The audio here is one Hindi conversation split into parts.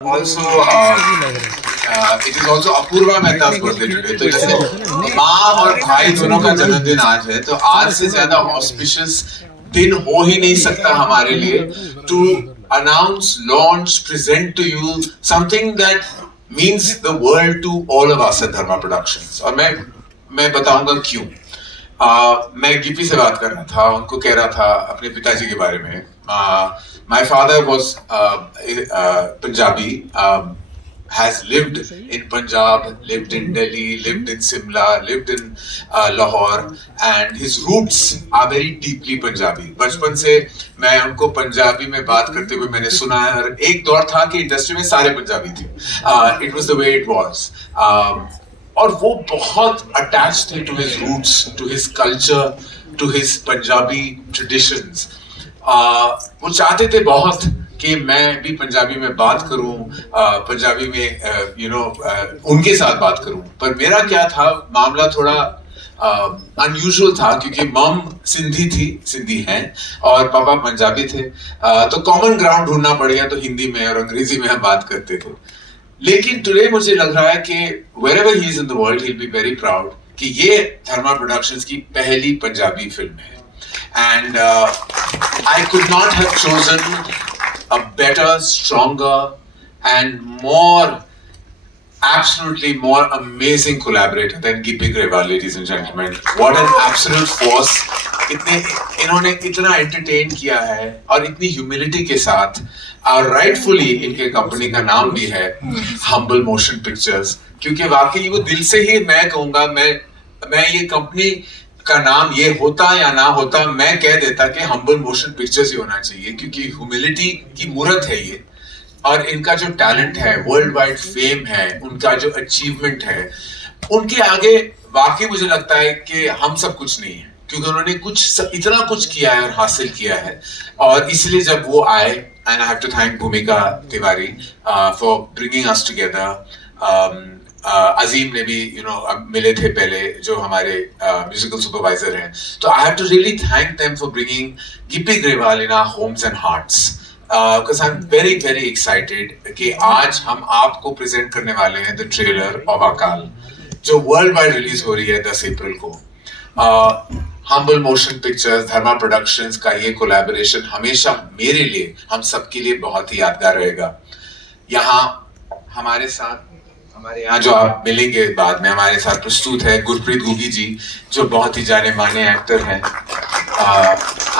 Also, it is also Apoorva मेहता's birthday today. तो जैसे माँ और भाई दोनों का जन्मदिन आज है, तो आज से ज्यादा ऑस्पिशियस दिन हो ही नहीं सकता हमारे लिए to announce, launch, present to you something that means the world to all of us at Dharma Productions. और मैं बताऊंगा क्यों. मैं गिपी से बात कर रहा था, उनको कह रहा था अपने पिताजी के बारे में. My father was Punjabi, has lived in Punjab, lived in Delhi, lived in Simla, lived in Lahore, and his roots are very deeply Punjabi. बचपन से मैं उनको पंजाबी में बात करते हुए मैंने सुना है, और एक दौर था कि इंडस्ट्री में सारे पंजाबी थे. It was the way it was. और वो बहुत attached थे to his roots, to his culture, to his Punjabi traditions. वो चाहते थे बहुत कि मैं भी पंजाबी में बात करूं, पंजाबी में उनके साथ बात करूं. पर मेरा क्या था, मामला थोड़ा अनयूजुअल था, क्योंकि मम सिंधी हैं और पापा पंजाबी थे. तो कॉमन ग्राउंड ढूंढना पड़ गया, तो हिंदी में और अंग्रेजी में हम बात करते थे. लेकिन टुडे मुझे लग रहा है कि wherever he is in the world, he'll be very proud कि ये धर्मा प्रोडक्शंस की पहली पंजाबी फिल्म है. And I could not have chosen a better, stronger, and absolutely more amazing collaborator than Gippy Grewal, ladies and gentlemen. What an absolute force! इन्होंने इतना entertain किया है और इतनी humility के साथ, और rightfully इनके कंपनी का नाम भी है Humble Motion Pictures, क्योंकि वाकई वो दिल से ही मैं कहूँगा, मैं ये कंपनी का नाम ये होता या ना होता, मैं कह देता कि हम्बल मोशन पिक्चर्स ही होना चाहिए, क्योंकि ह्यूमिलिटी की मूर्त है ये. और इनका जो टैलेंट है, वर्ल्ड वाइड फेम है, उनका जो अचीवमेंट है, उनके आगे वाकई मुझे लगता है कि हम सब कुछ नहीं है, क्योंकि उन्होंने इतना कुछ किया है और हासिल किया है. और इसलिए जब वो आए, and I have to thank Bhumika Tiwari for bringing us together. Azeem ने भी मिले थे पहले, जो हमारे म्यूजिकल सुपरवाइजर हैं. तो I have to really thank them for bringing Gippy Grewal in our homes and hearts, because I am very very excited कि आज हम आपको प्रेजेंट करने वाले हैं द ट्रेलर ऑफ अकाल, जो वर्ल्ड वाइड रिलीज हो रही है 10 अप्रैल को. हम्बल मोशन पिक्चर्स, धर्मा प्रोडक्शंस का ये कोलैबोरेशन हमेशा मेरे लिए, हम सबके लिए बहुत ही यादगार रहेगा. यहाँ हमारे यहाँ जो आप मिलेंगे बाद में, हमारे साथ प्रस्तुत है गुरप्रीत गुगी जी, जो बहुत ही जाने माने एक्टर हैं.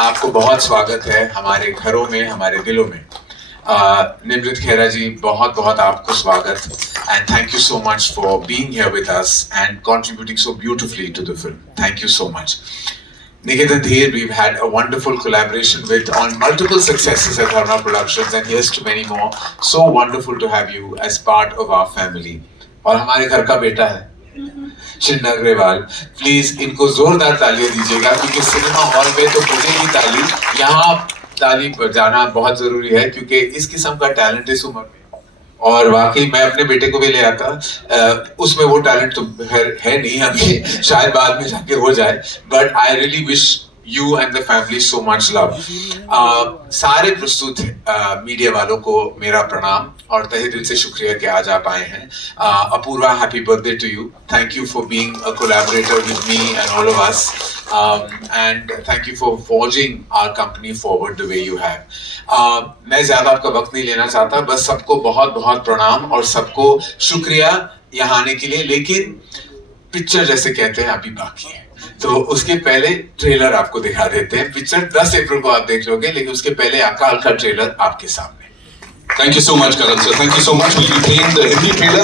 आपको बहुत स्वागत है हमारे घरों में, हमारे दिलों में. निमृत खेरा जी, बहुत बहुत आपको स्वागत, and thank you so much for being here with us and contributing so beautifully to the film. Thank you so much. Niketan Dheer, we've had a wonderful collaboration with on multiple successes at Dharma Productions, and here's to many more. So wonderful to have you as part of our family. और हमारे घर का बेटा है शिन्ना अग्रवाल, प्लीज इनको जोरदार तालियां दीजिएगा, क्योंकि सिनेमा हॉल में तो बजेगी ताली, यहाँ ताली बजाना बहुत जरूरी है, क्योंकि इस किस्म का टैलेंट इस उम्र में, और वाकई मैं अपने बेटे को भी ले आता, उसमें वो टैलेंट तो है नहीं अभी, शायद बाद में जाके हो जाए. But I really wish you and the family so much love. सारे प्रस्तुत मीडिया वालों को मेरा प्रणाम और तहे दिल से शुक्रिया कि आज आप आए हैं. Apoorva, happy birthday to you. Thank you for being a collaborator with me and all of us, and thank you for forging our company forward the way you have. मैं ज्यादा आपका वक्त नहीं लेना चाहता, बस सबको बहुत बहुत प्रणाम और सबको शुक्रिया यहाँ आने के लिए. लेकिन पिक्चर जैसे कहते हैं अभी बाकी है, तो उसके पहले ट्रेलर आपको दिखा देते हैं. पिक्चर 10 अप्रैल को आप देख लोगे, लेकिन उसके पहले अकाल का ट्रेलर आपके सामने. Thank you so much, Karan sir. Thank you so much. We'll be playing the Hindi trailer.